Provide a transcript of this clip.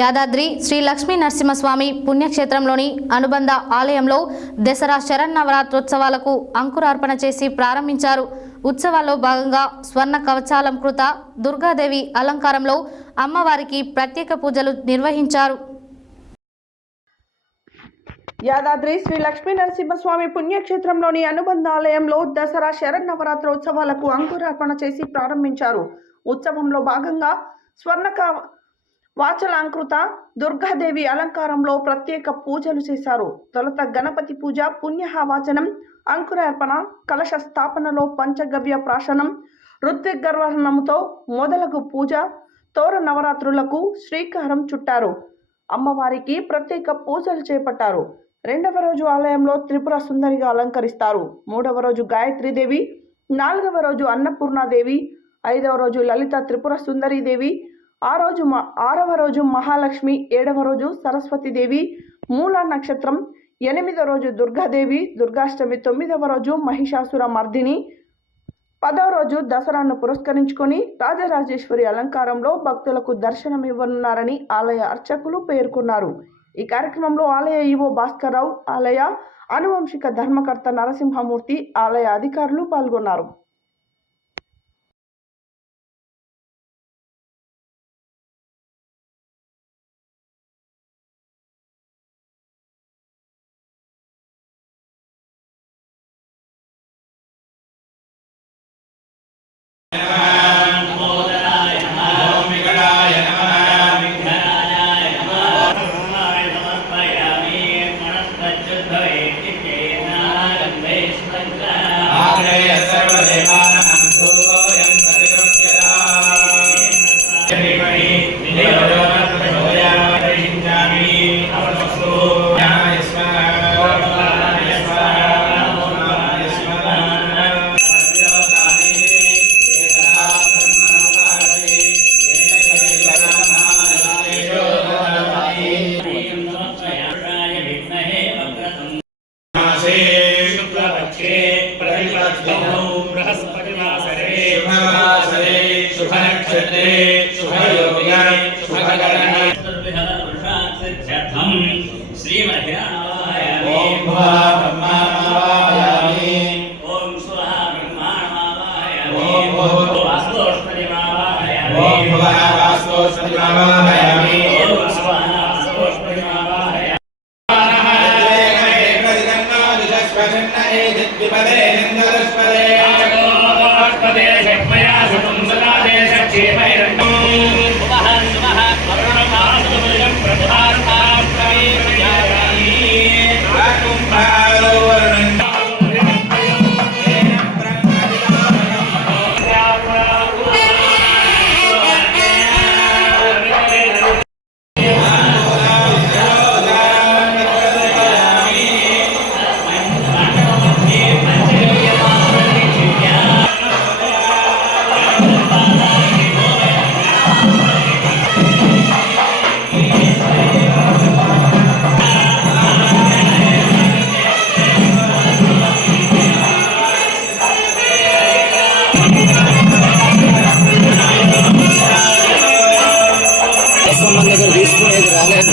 యాదాద్రి శ్రీ లక్ష్మీ నరసింహస్వామి పుణ్యక్షేత్రంలోని అనుబంధ ఆలయంలో దసరా శరన్నవరాత్రోత్సవాలకు అంకురార్పణ చేసి ప్రారంభించారు. ఉత్సవాల్లో భాగంగా స్వర్ణ కవచాలంకృత దుర్గాదేవి అలంకారంలో అమ్మవారికి ప్రత్యేక పూజలు నిర్వహించారు. యాదాద్రి శ్రీ లక్ష్మీ నరసింహస్వామి పుణ్యక్షేత్రంలోని అనుబంధ ఆలయంలో దసరా శరన్నవరాత్రోత్సవాలకు అంకురార్పణ చేసి ప్రారంభించారు. ఉత్సవంలో భాగంగా స్వర్ణ వాచలాంకృత దుర్గాదేవి అలంకారంలో ప్రత్యేక పూజలు చేశారు. తొలుత గణపతి పూజ పుణ్యహావాచనం అంకురార్పణ కలశ స్థాపనలో పంచగవ్య ప్రాశనం ఋత్విగర్వహణముతో మొదలగు పూజ తోర నవరాత్రులకు శ్రీకారం చుట్టారు. అమ్మవారికి ప్రత్యేక పూజలు చేపట్టారు. రెండవ రోజు ఆలయంలో త్రిపుర సుందరిగా అలంకరిస్తారు. మూడవ రోజు గాయత్రీదేవి నాలుగవ రోజు అన్నపూర్ణాదేవి ఐదవ రోజు లలిత త్రిపుర సుందరీదేవి ఆ రోజు మ ఆరవ రోజు మహాలక్ష్మి ఏడవ రోజు సరస్వతీదేవి మూల నక్షత్రం ఎనిమిదవ రోజు దుర్గాదేవి దుర్గాష్టమి తొమ్మిదవ రోజు మహిషాసుర మర్దిని పదవ రోజు దసరాను పురస్కరించుకొని రాజరాజేశ్వరి అలంకారంలో భక్తులకు దర్శనం ఇవ్వనున్నారని ఆలయ అర్చకులు పేర్కొన్నారు. ఈ కార్యక్రమంలో ఆలయ ఈవో భాస్కర్రావు ఆలయ అనువంశిక ధర్మకర్త నరసింహమూర్తి ఆలయ అధికారులు పాల్గొన్నారు. सर्वदेवानां नक्षत्रे शुभयोगे शुभकरणं श्रीमधिरामायामि ॐ भा ब्रह्मामावायामि ॐ सुरः ब्रह्मामावायामि ॐ भो वासुष्परिमावायामि ॐ भो वासुष्परिमावायामि ॐ सुरः वासुष्परिमावायामि विपदे निन्दलस्पदे आगोष्पदे शक्मया सुतम्। Jai Mai Rani. మన దగ్గర తీసుకునేది రాలేదు.